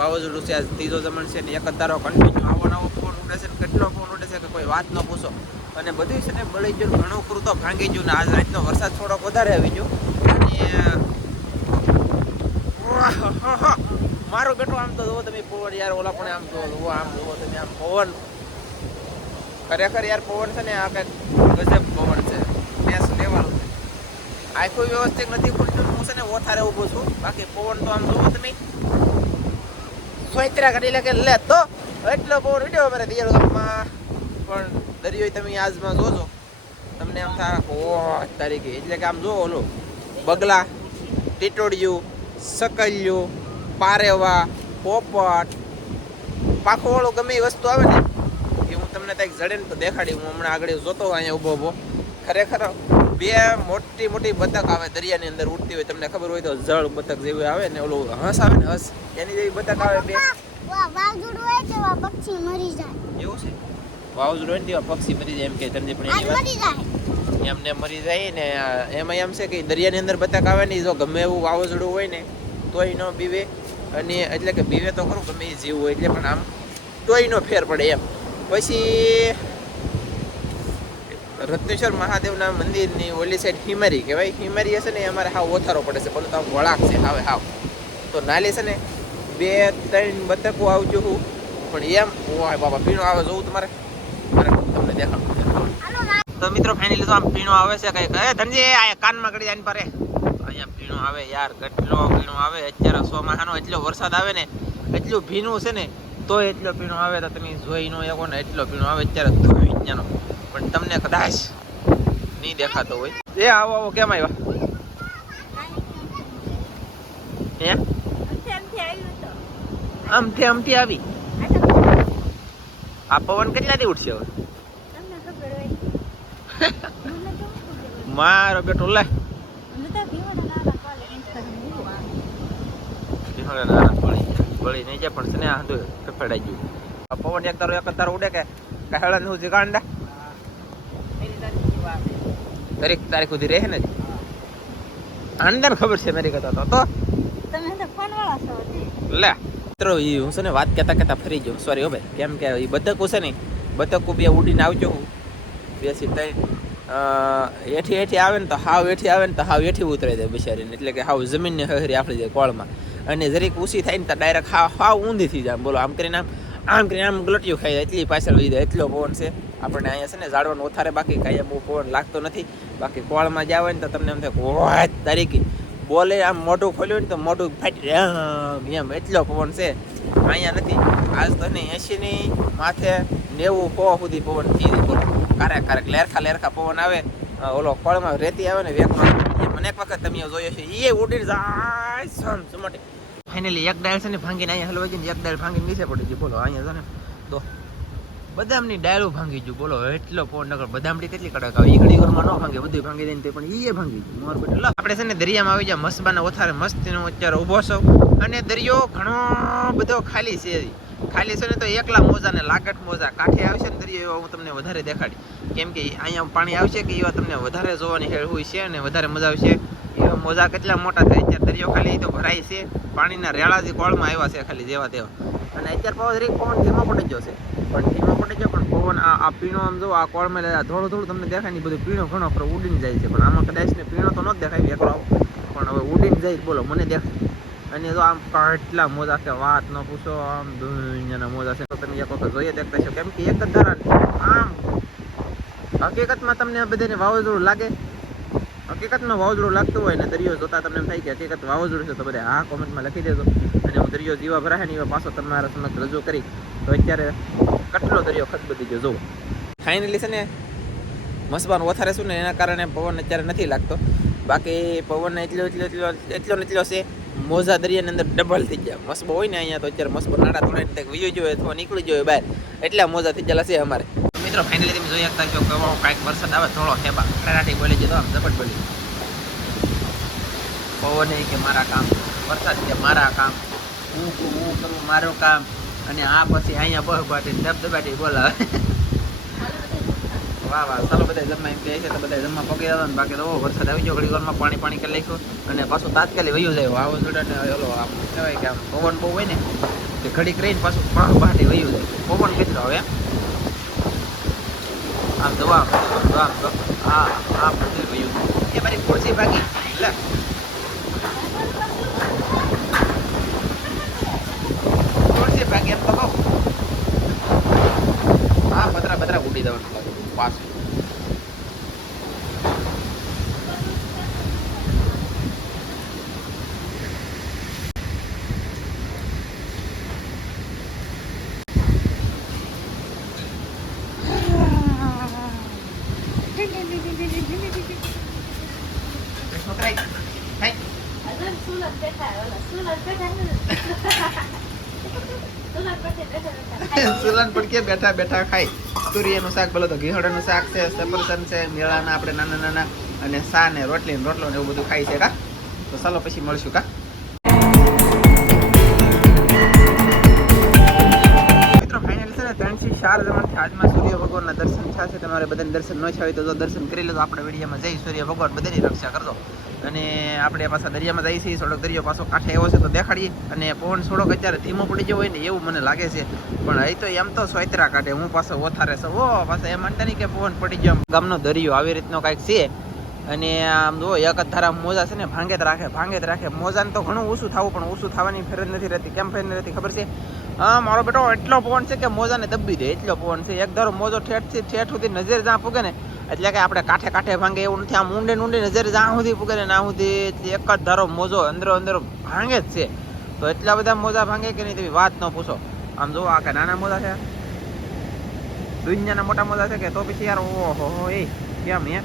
વાવાઝોડું છે, આજ ત્રીજો જમણ છે ને, એક જ ધારો કન્ટિન્યુ આવો નવો ફોન ઉડે છે કેટલો ફોન ઉડે છે કે કોઈ વાત ન પૂછો. અને બધું છે ને, બળી ગયું ઘણું ખરું તો ભાંગી ગયું ને, આજ રાતનો વરસાદ થોડોક વધારે આવી ગયો. અને. મારો બેટો આમ તો જુઓ તમે, પવન યાર, ઓલા પણ આમ જુઓ જુઓ આમ જુઓ તમે, આમ પવન. ખરેખર યાર, પવન છે ને, આ કંઈક ગજબ પવન છે. મેસ લેવાનું છે. આખું વ્યવસ્થિત નથી પડતું હું છે ને, ઓથારે ઊભો છું. બાકી પવન તો આમ જુઓ તમે. સોયત્રા કરી લે કે લે તો એટલો બહુ વીડિયો અમારે દિયર ગામમાં પણ દરિયો તમે આજમાં જોજો તમને આમ થાય ઓ તારીખે એટલે કે આમ જો ઓલું બગલા ટીટોડિયું સકલિયું પારેવા પોપટ પાખોવાળું ગમે એ વસ્તુ આવે ને એ હું તમને કંઈક જડે ને તો દેખાડી હું હમણાં આગળ જોતો હોય અહીંયા ઊભો ઊભો ખરેખર બે મોટી મોટી બતક આવે દરિયાની અંદર ઉડતી હોય, તમને ખબર હોય તો જળ બતક જેવી આવે ને ઓલું હંસ આવે ને હંસ, એની જેવી બતક આવે બે. વાવઝોડું હોય તેવા પક્ષી મરી જાય એવું છે? વાવાઝોડું હોય ને તેવા પક્ષી મરી જાય એમ કે તમને પણ એની વાત. એમને મરી જાય ને, એમાં એમ છે કે દરિયાની અંદર બતક આવે ને જો ગમે એવું વાવાઝોડું હોય ને, તોય ન બીવે. અને એટલે કે બીવે તો ખરું ગમે એ જીવ હોય, એટલે પણ આમ તોય નો ફેર પડે એમ. પછી રત્નેશ્વર મહાદેવના મંદિરની ઓલી સાઈડ હિમારી કહેવાય. હિમારી હશે ને અમારે હાવ ઓથારો પડે છે. પણ તો આમ વળાક છે. હાવે, હાવ. તો નાલી છે ને બે, ત્રણ બતકો આવજો હું. પણ એમ, ઓય બાબા, પીણો આવે જોવું તમારે? મારે તમને દેખાડું. તો મિત્રો ફાઇનલી તો આમ પીણો આવે છે કઈ હે ધનજી, આ કાનમાં કરી આની પારે. અહીંયા પીણો આવે યાર, કેટલો પીણો આવે? અત્યારે સો માહાનો એટલો વરસાદ આવે ને, એટલું ભીનું છે ને, તોય એટલો પીણો આવે તો તમે જોઈ નો એકો ને, એટલો પીણો આવે. અત્યારે ધોઈ ત્યાંનો પણ તમને કદાચ નહીં દેખાતો હોય. એ આવો આવો, કેમ આવ્યા? હે? આમથી આમથી આવી? આ પવન કેટલાથી ઉઠશે હવે? મારો બેટો, લે. બળી નહીં જાય, પણ છે ને આ તો ગયું. પવન એક તારો એક તારો ઉડે કે? કહેળા નું જીગાંડા? દરેક તારીખ સુધી રહે ને આનંદ ખબર છે મારી કહેતા તો. તો? લે. મિત્રો એ હું છે ને વાત કહેતા કહેતા ફરી ગયો. સોરી હવે કેમ કે એ બતકો છે ને બતકો બે ઉડીને આવજો હું. બેસી ત્રણ એઠી હેઠી આવે ને તો હાવ એઠી આવે ને તો હાવ હેઠી ઉતરાઈ જાય બિચારીને. એટલે કે હાવ જમીનને હરી આપણી જાય કોળમાં. અને જરીક ઊંચી થાય ને તો ડાયરેક્ટ હાવ હાવ ઊંધી થઈ જાય. બોલો આમ કરીને આમ આમ કરીને આમ ગલટ્યું ખાઈ જાય. એટલી પાછળ વહી જાય. એટલો પવન છે. આપણે અહીંયા છે ને ઝાડવાનું ઓથારે બાકી કાંઈ બહુ પવન લાગતો નથી. બાકી કોળમાં જાવ ને તો તમને એમ થાય ઓહ તારીખી. બોલે આમ મોઢું ખોલ્યું ને તો મોઢું ફાટી આમ, એમ, એટલો પવન છે. અહીંયા નથી. આજ તો ને એંશીની માથે નેવું સો સુધી પવન થઈ જાય. બોલો ક્યારેક લેરખા લેરખા પવન આવે. ઓલો કોળમાં રેતી આવે ને વેકમાં. મને એક વખત તમે જોયો છે. એ ઉડી જાય સમ, સુમટે. ફાઇનલી એક ડાયલ છે ને ભાંગીને અહીંયા હલવાઈ ગઈ એક ડાયલ ભાંગીને નીચે પડી ગઈ. બોલો, અહીંયા છે ને. તો બદામની ડાયરું ભાંગી ગયું. બોલો, એટલો પવન નગર બદામડી કેટલી કડક આવે? ઈ ઘડી વારમાં ન ભાંગે બધું ભાંગી દે તે, પણ ઈ ભાંગી ગયું. મોર બેટો આપણે છે ને દરિયામાં આવી જાય મસ્બાના ઓથારે મસ્તીનો અત્યારે ઊભો છો. અને દરિયો ઘણો બધો ખાલી છે. ખાલી છે ને તો એકલા મોજા ને લાગટ મોજા. કાંઠે આવશે ને દરિયો એવા હું તમને વધારે દેખાડી. કેમ કે અહીંયા પાણી આવશે કે એવા તમને વધારે જોવાની હેળ હોય છે અને વધારે મજા આવશે. એવા મોજા કેટલા મોટા થાય. છે દરિયો ખાલી તો ભરાય છે. પાણીના રેળા જે કોળમાં આવ્યા છે ખાલી જેવા તેવા. અને અત્યારે પવન જરીક પવન ધીમો પડી ગયો છે. પણ ધીમો પડી ગયો, પણ પવન આ પીણો આમ જો આ કોળમાં લેતા થોડું થોડું તમને દેખાય ને બધું પીણો ઘણો ખરો ઉડીને જાય છે. પણ આમાં કદાચ ને પીણો તો ન દેખાય એકલો. પણ હવે ઉડીને જાય બોલો, મને દેખાય. અને તો આમ કેટલા મોજા છે, વાત ન પૂછો, આમ દુનિયાના મોજા છે. તો તમે એક વખત જોઈએ, દેખતા છો. કેમ કે એક જ ધારા આમ, હકીકતમાં તમને બધાને વાવાઝોડું લાગે? હકીકતમાં વાવાઝોડું લાગતું હોય ને દરિયો જોતા તમને એમ થાય કે હકીકત વાવાઝોડું છે તો બધા હા કોમેન્ટમાં લખી દેજો. દરિયો જીવા ભરાય ને એવા પાછો તમારા સમક્ષ રજૂ કરી, તો અત્યારે કેટલો દરિયો ખતબદી ગયો જોવો ફાઇનલી છે ને, મસબાનું વધારે શું ને એના કારણે પવન અત્યારે નથી લાગતો. બાકી પવન એટલો એટલો એટલો એટલો ને એટલો છે, મોજા દરિયાની અંદર ડબલ થઈ ગયા. મસબો હોય ને અહીંયા તો અત્યારે મસબો નાડા તોડાઈને કંઈક વિયો જોયો અથવા નીકળી જોયો બહાર. એટલા મોજા થઈ ગયેલા છે અમારે. મિત્રો ફાઇનલી તમે જોઈ શકતા છો કાંઈક વરસાદ આવે થોડો હેબા ખરાટી બોલી જતો આમ ઝપટ બોલી. એ કે મારા કામ. વરસાદ કે મારા કામ. હું હું કરું, મારું કામ. અને આ પછી અહીંયા બહ બાટી દબદબાટી બોલાવે. વાહ વાહ, ચાલો બધા જમવા એમ કહે છે, તો બધા જમવા પગી આવ્યા ને બાકી તો વરસાદ આવી ગયો ઘડી વારમાં પાણી પાણી કરી નાખ્યું. અને પાછું તાત્કાલિક વયું જાય. વાવાઝોડા ને ઓલો આમ, કહેવાય કે આમ, પવન બહુ હોય ને તે ઘડીક રહીને પાછું પાછું પાટી વયું જાય. પવન કેટલો હવે આમ દવા દવા આ આ બધું વયું એ મારી ખુરશી ભાગી. લે ખુરશી ભાગી એમ તો કહું હા પતરા પતરા ઉડી જવાનું લાગે પાછું છોકરાઈ હાય સુલન પર કે બેઠા બેઠા ખાય તુરિયાનું શાક બોલો તો ઘીહળાનું શાક છે સફરજન છે, મેળાના આપણે નાના નાના અને સા ને રોટલી રોટલો ને એવું બધું ખાય છે, કા? તો ચાલો પછી મળશું, કા? ચાર આજમાં સૂર્ય ભગવાનના દર્શન થયા છે. તમારે બધાને દર્શન ન થયા તો દર્શન કરી લો તો આપણે વિડીયામાં જઈ સૂર્ય ભગવાન બધાની રક્ષા કરજો. અને આપણે પાછા દરિયામાં જઈએ છીએ. થોડોક દરિયો પાછો કાંઠે એવો છે તો દેખાડીએ. અને પવન થોડોક અત્યારે ધીમો પડી ગયો હોય ને એવું મને લાગે છે. પણ એ તો એમ તો સોયતરા કાઢે હું પાછો ઓથારે છે. ઓ, પાછા એમ માનતા નહીં કે પવન પડી ગયો ગામનો દરિયો આવી રીતનો કાંઈક છે. અને આમ જો, એક ધારા મોજા છે ને ભાંગે રાખે ભાંગે રાખે. મોજાને તો ઘણું ઓછું થવું, પણ ઓછું થવાની ફેર નથી રહેતી. કેમ ફેર નથી ખબર છે? હા, મારો બેટો એટલો પવન છે કે મોજાને દબી દે, એટલો પવન છે. એક ધારો મોજો ઠેઠથી ઠેઠ સુધી નજર જ્યાં પૂગે ને, એટલે કે આપણે કાંઠે કાંઠે ભાંગે એવું નથી. આમ ઊંડે ઊંડે નજર જ્યાં સુધી પૂગે ને ના સુધી એટલે એક જ ધારો મોજો અંદરો અંદર ભાંગે જ છે. તો એટલા બધા મોજા ભાંગે કે નહીં તેવી વાત ન પૂછો. આમ જો આ કે નાના મોજા છે? દુનિયાના મોટા મોજા છે કે? તો પછી યાર ઓહો, હો, એ કેમ હે?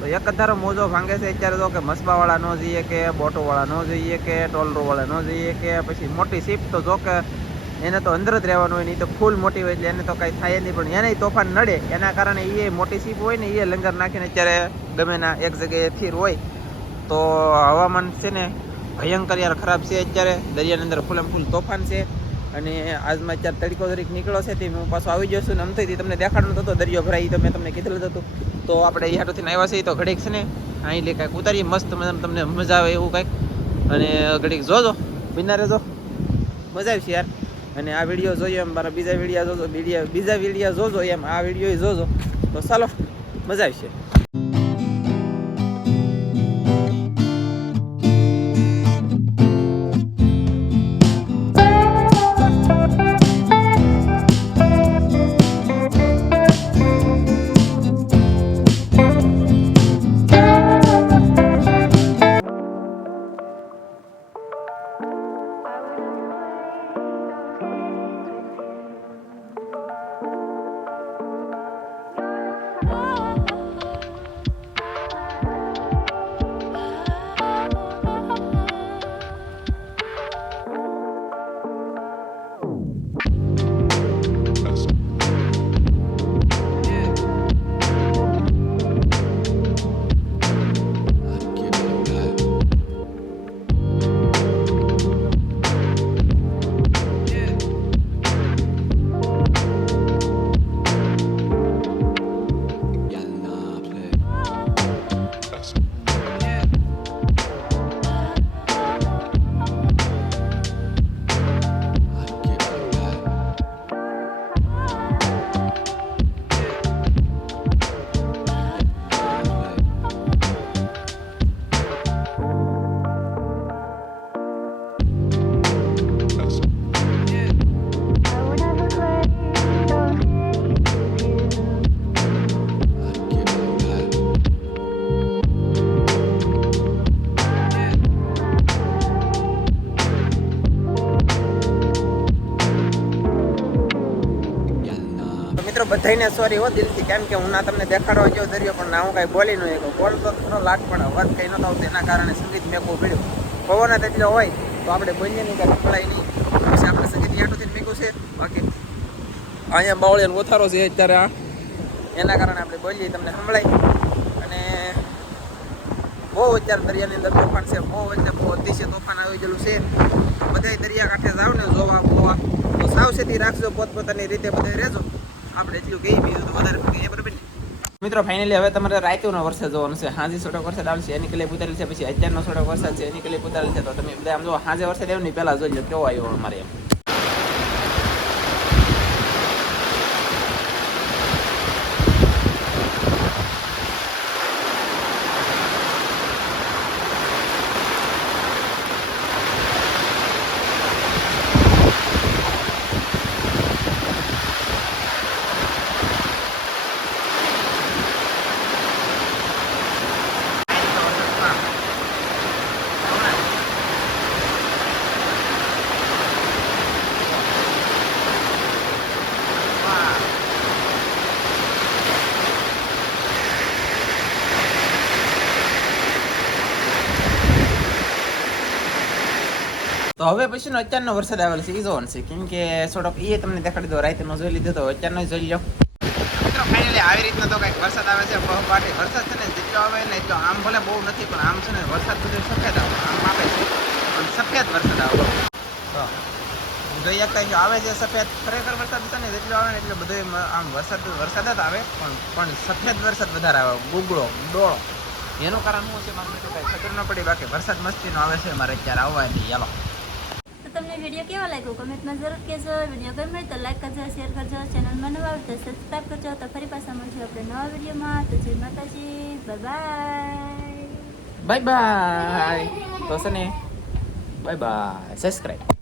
તો એક જ ધારો મોજો ભાંગે છે અત્યારે તો કે મસબાવાળા ન જઈએ કે, બોટોવાળા ન જઈએ કે, ટોલરોવાળા ન જઈએ કે, પછી મોટી શિપ તો જો કે એને તો અંદર જ રહેવાનું હોય નહીં તો ફૂલ મોટી હોય એટલે એને તો કાંઈ થાય નહીં. પણ એને તોફાન નડે, એના કારણે એ મોટી સીપ હોય ને એ લંગર નાખીને અત્યારે ગમે ના એક જગ્યાએ સ્થિર હોય. તો હવામાન છે ને ભયંકર યાર ખરાબ છે અત્યારે. દરિયાની અંદર ફૂલમ ફૂલ તોફાન છે. અને આજમાં અત્યારે તડકો તરીક નીકળો છે, તે હું પાછો આવી જશું ને આમથી તમને દેખાડવાનું હતો, દરિયો ભરાઈ તો મેં તમને કીધેલું જ હતું. તો આપણે એ હાટોથી આવ્યા છીએ તો ઘડીક છે ને અહીં લે કાંઈક ઉતારીએ, મસ્ત તમને મજા આવે એવું કાંઈક. અને ઘડીક જોજો બિના રહેજો મજા આવશે યાર. અને આ વીડિયો જોઈએ એમ, મારા બીજા વીડિયો જોજો, બીજા વીડિયો જોજો એમ, આ વીડિયો જોજો. તો ચાલો, મજા આવશે. મિત્રો બધાને સોરી હો દિલથી, કેમ કે હું ના તમને દેખાડવા ગયો દરિયો, પણ ના હું કાંઈ બોલી ન શકો બોલ તો થોડો લાટ પણ, અવાજ કંઈ નતો આવતો, એના કારણે સંગીત મેકવું પડ્યું પવન જ હોય, તો આપણે બોલીએ નહીં કે સંભળાય નહીં. પછી આપણે સંગીત આટોથી મેકું છે, બાકી અહીંયા બાવળિયાનો ઓથારો છે અત્યારે આ. એના કારણે આપણે બોલીએ, તમને સંભળાય. અને બહુ અત્યારે દરિયાની અંદર તોફાન છે, બહુ એટલે બહુ અતિશય તોફાન આવી ગયેલું છે. બધાય દરિયા કાંઠે જાવ ને જોવા બોવા. તો સાવચેતી રાખજો, પોતપોતાની રીતે બધા રહેજો. આપણે એટલું કહીએ, બીજું તો વધારે કહીએ બરાબર મિત્રો ફાઇનલી હવે તમારે રાયતુનો વરસાદ જોવાનો છે. હાજી થોડોક વરસાદ આવશે, એની કલે ઉતારેલ છે, પછી અત્યારનો થોડોક વરસાદ છે, એની કલે ઉતારેલ છે. તો તમે બધા આમ જો હાજે વરસાદ આવ્યો ને પહેલા જોઈ લો, કેવો આવ્યો અમારે એમ. તો હવે પછીનો અત્યારનો વરસાદ આવેલો છે એ જોવાનું છે. કેમ કે થોડોક એ તમને દેખાડી દો રાતનો જોઈ લીધો તો અત્યારનો જોઈ લો મિત્રો ફાઇનલી આવી રીતનો તો કંઈક વરસાદ આવે છે બહુ પાટી વરસાદ છે ને જેટલો આવે ને એટલો આમ ભલે બહુ નથી પણ આમ છે ને વરસાદ બધો સફેદ આવે આમ આવે છે. પણ સફેદ વરસાદ આવે. તો જોઈ શકતા જો આવે છે સફેદ. ખરેખર વરસાદ છે ને જેટલો આવે ને એટલો બધો આમ વરસાદ વરસાદ જ આવે પણ પણ સફેદ વરસાદ વધારે આવે. ગુગળો ડોળો. એનું કારણ શું છે મારે તો કાંઈ ખબર ન પડી. બાકી વરસાદ મસ્તીનો આવે છે મારે અત્યારે આવવા ચાલો તો તમને વીડિયો કેવો લાગ્યો? કમેન્ટમાં જરૂર કહેજો. વીડિયો ગમે તો લાઈક કરજો શેર કરજો. ચેનલમાં નવા તો સબસ્ક્રાઈબ કરજો. તો ફરી પાછા મળશું આપણે નવા વિડીયોમાં તો જય માતાજી. બાય બાય બાય બાય તો છે બાય બાય સબસ્ક્રાઈબ